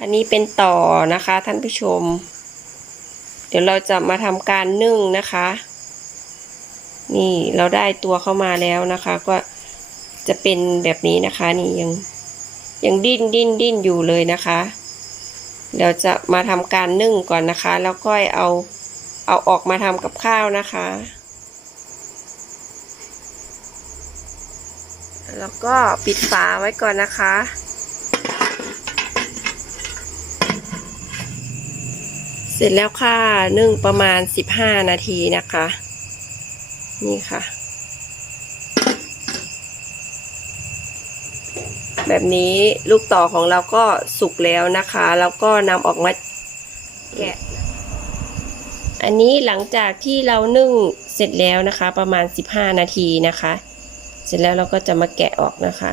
อันนี้เป็นต่อนะคะท่านผู้ชม เดี๋ยวเราจะมาทำการนึ่งนะคะ นี่เราได้ตัวเข้ามาแล้วนะคะ ก็จะเป็นแบบนี้นะคะ นี่ยังยังดิ้นดิ้นดิ้นอยู่เลยนะคะเดี๋ยวจะมาทำการนึ่งก่อนนะคะ แล้วก็เอาเอาออกมาทำกับข้าวนะคะ แล้วก็ปิดฝาไว้ก่อนนะคะ เสร็จแล้วค่ะนึ่งประมาณ15นาทีนะคะ นี่ค่ะ แบบนี้ลูกต่อของเราก็สุกแล้วนะคะ แล้วก็นำออกมาแกะ อันนี้หลังจากที่เรานึ่งเสร็จแล้วนะคะ ประมาณ15นาทีนะคะ เสร็จแล้วเราก็จะมาแกะออกนะคะ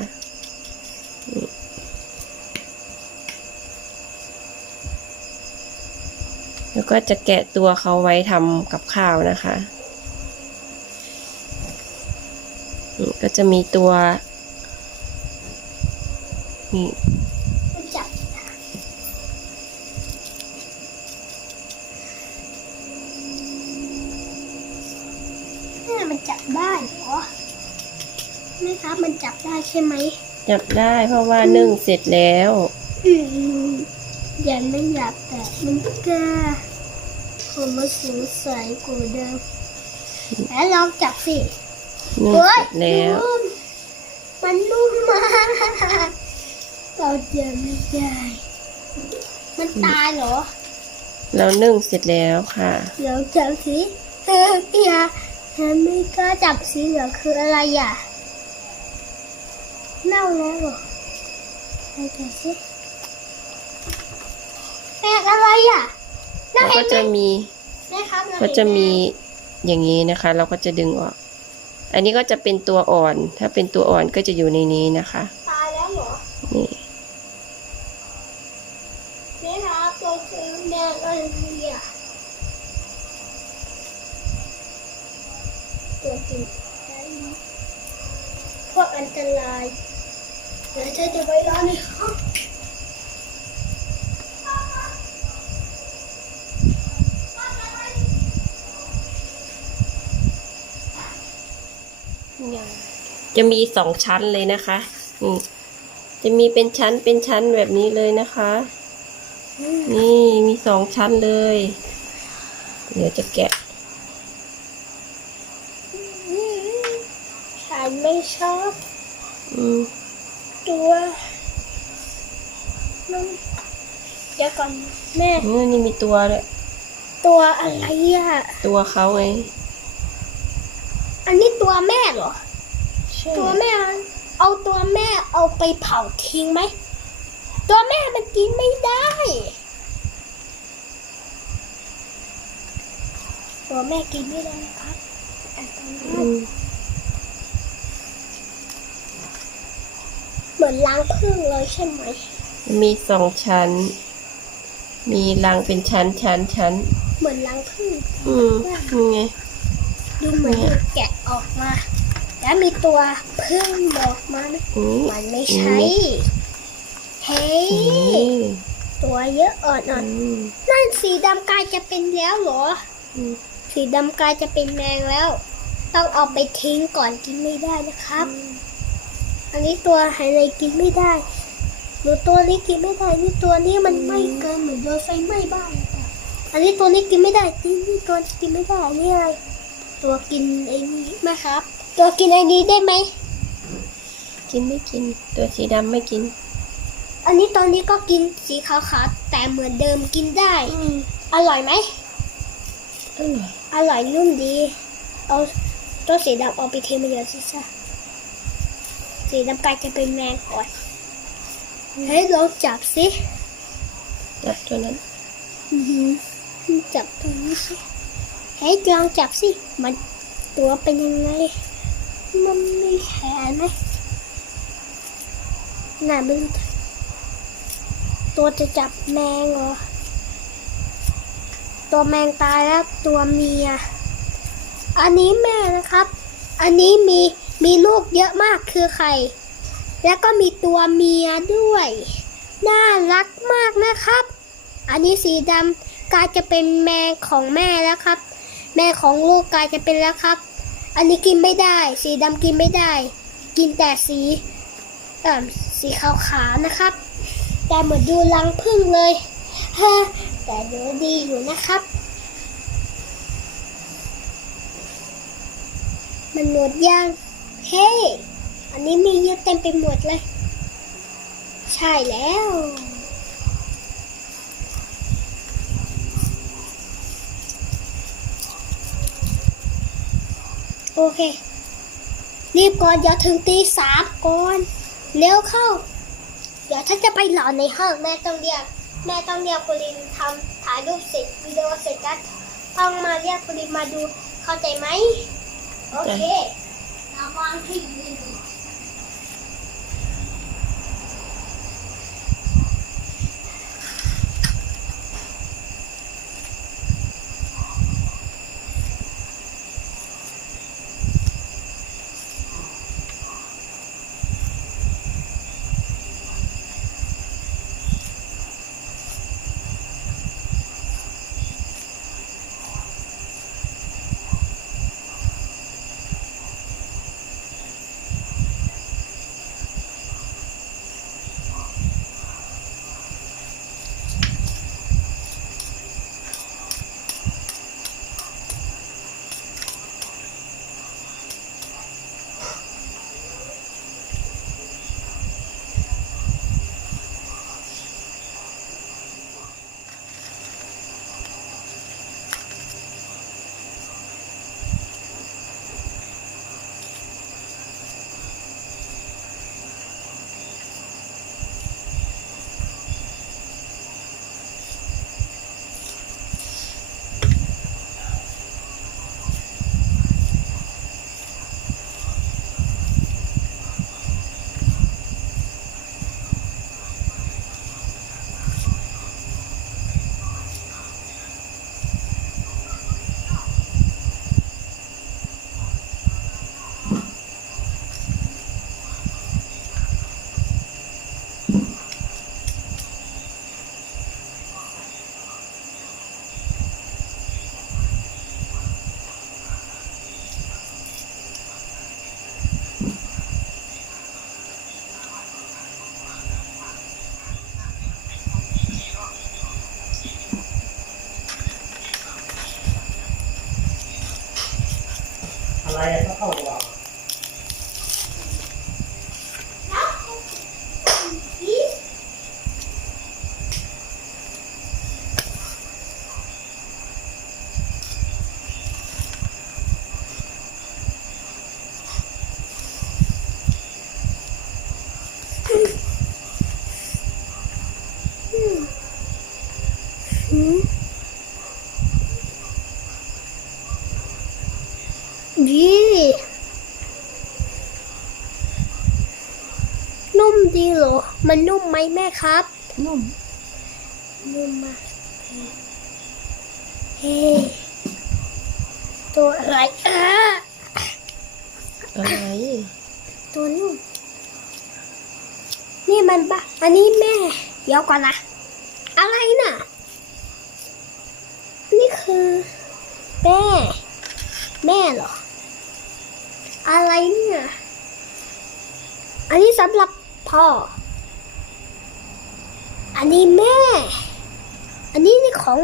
แล้วก็จะแกะตัวเขาไว้ทำกับข้าวนะคะนี่ก็จะมีตัว นี่มันจับเนี่ยมันจับได้เหรอแม่ครับมันจับได้ใช่ไหม จับได้เพราะว่านึ่งเสร็จแล้ว อืม ยันไม่อยากแต่มันกล้าผมมาสงสัยกูเดิมแล้วลองจับสินึ่งเฮ้เสยร็จแล้วนุ่มมันนุ่มมากเราจะไม่ได้มันตายเหรอ เรานึ่งเสร็จแล้วค่ะเดี๋ยวจับสิเอออย่าฉันไม่กล้าจับสีเหลืองคืออะไรอะเน่าแล้วเหรอไปจับสิแปล กอะไรอะน่าเราเห็ก็นไหมจะมีแม่ครับเราก็เห็นจะมีแอย่างนี้นะคะ เราก็จะดึงออก อันนี้ก็จะเป็นตัวอ่อน ถ้าเป็นตัวอ่อนก็จะอยู่ในนี้นะคะ ตายแล้วเหรอนี่ แม่ครับตัวคือแดงอะไรอะตัวจริงพวกอันตรายเดี๋ยวจะจะไปร้านในห้อง จะมีสองชั้นเลยนะคะนี่จะมีเป็นชั้นเป็นชั้นแบบนี้เลยนะคะ นี่มีสองชั้นเลย เดี๋ยวจะแกะ ฉันไม่ชอบอืมตัวมันเดี๋ยวก่อนแม่เออนี่มีตัวด้วยตัวอะไรอะ ตัวเขาไง อันนี้ตัวแม่เหรอใช่ตัวแม่ เอาตัวแม่เอาไปเผาทิ้งไหม ตัวแม่มันกินไม่ได้ ตัวแม่กินไม่ได้นะครับอันตรายอืมเหมือนล้างพึ่งเลยใช่ไหม มีสองชั้น มีรังเป็นชั้นชั้นชั้น เหมือนล้างพึ่ง อืมนี่ไง ดูเหมือนมันแกะออกมา แล้วมีตัวพึ่งบอกมานะอืมมันไม่ใช่ เฮ้ยนี่ตัวเยอะอ่อนอืมๆนั่นสีดำกลายจะเป็นแล้วเหรออืมสีดำกลายจะเป็นแมงแล้ว ต้องเอาไปทิ้งก่อนกินไม่ได้นะครับ อันนี้ตัวไฮไลท์กินไม่ได้หรือตัวนี้กินไม่ได้ นี่ตัวนี้มันไหม้เกินเหมือนโดนไฟไหม้บ้านเลยอะอันนี้ตัวนี้กินไม่ได้นี่นี่ตัวกินไม่ได้อันนี่อะไร ตัวกินไอ้นี้นะครับ ตัวกินไอ้นี้ได้ไหม กินไม่กิน ตัวสีดำไม่กิน อันนี้ตอนนี้ก็กินสีขาวๆแต่เหมือนเดิมกินได้ อร่อยไหม อร่อยอร่อยนุ่มดี เอาตัวสีดำเอาไปเทมาเยอะสิจ้ะสีดำกลายจะเป็นแมงก่อนเฮ้ยลองจับสิ จับตัวนั้นอือหือจับตรงนี้สิ เฮ้ยลองจับสิ มันตัวเป็นยังไง มันมีแขนไหมน่าไม่รู้จักตัวจะจับแมงเหรอ ตัวแมงตายแล้วตัวเมีย อันนี้แม่นะครับ อันนี้มีมีลูกเยอะมากคือใครแล้วก็มีตัวเมียด้วย น่ารักมากนะครับ อันนี้สีดำกลายจะเป็นแมงของแม่แล้วครับ แม่ของลูกกลายจะเป็นแล้วครับ อันนี้กินไม่ได้ สีดำกินไม่ได้ กินแต่สีเอ่อสีขาวๆนะครับ แต่เหมือนดูรังพึ่งเลยฮะแต่ดูดีอยู่นะครับ มันหมดยังเฮ้อันนี้มีเยอะเต็มไปหมดเลย ใช่แล้ว โอเค รีบก่อนเดี๋ยวถึงตีสามก่อน เร็วเข้า เดี๋ยวฉันจะไปหลอนในห้องแม่ต้องเรียก แม่ต้องเรียกปุรินทำถ่ายรูปเสร็จวิดีโอเสร็จแล้วต้องมาเรียกปุรินมาดูเข้าใจไหม โอเคระวังให้ดี อะไรอะก็เข้าตัว หืม ดีนุ่มดีเหรอ มันนุ่มไหมแม่ครับ นุ่ม นุ่มมากเฮ้ตัวอะไรอะอะไรตัวนุ่ม นี่มันปะอันนี้แม่ เดี๋ยวก่อนนะ อะไรน่ะ นี่คือ แม่ แม่เหรอ อะไรเนี่ย อันนี้สำหรับพ่อ อันนี้แม่ อันนี้นี่ของ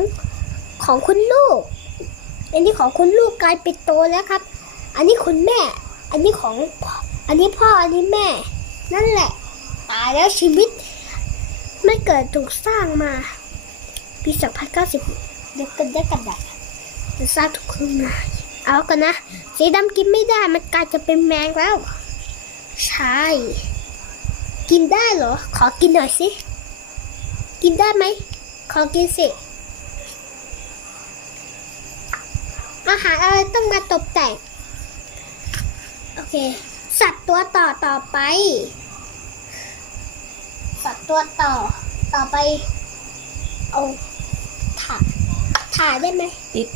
ของคุณลูก อันนี้ของคุณลูกกลายเป็นโตแล้วครับ อันนี้คุณแม่ อันนี้ของพ่ออันนี้พ่อ อันนี้แม่ นั่นแหละ ตายแล้วชีวิต ไม่เกิดถูกสร้างมา ปีสองพันเก้าสิบเดี๋ยวกันได้กันได้จะสร้างทุกคนมา เอากันนะ สีดำกินไม่ได้มันกลายจะเป็นแมงแล้ว ใช่ กินได้เหรอ ขอกินหน่อยสิ กินได้ไหม ขอกินสิ อาหารอะไรต้องมาตกแต่ง โอเค สัตว์ตัวต่อต่อไป สัตว์ตัวต่อต่อไป เอาถ่าถ่าได้ไหมติด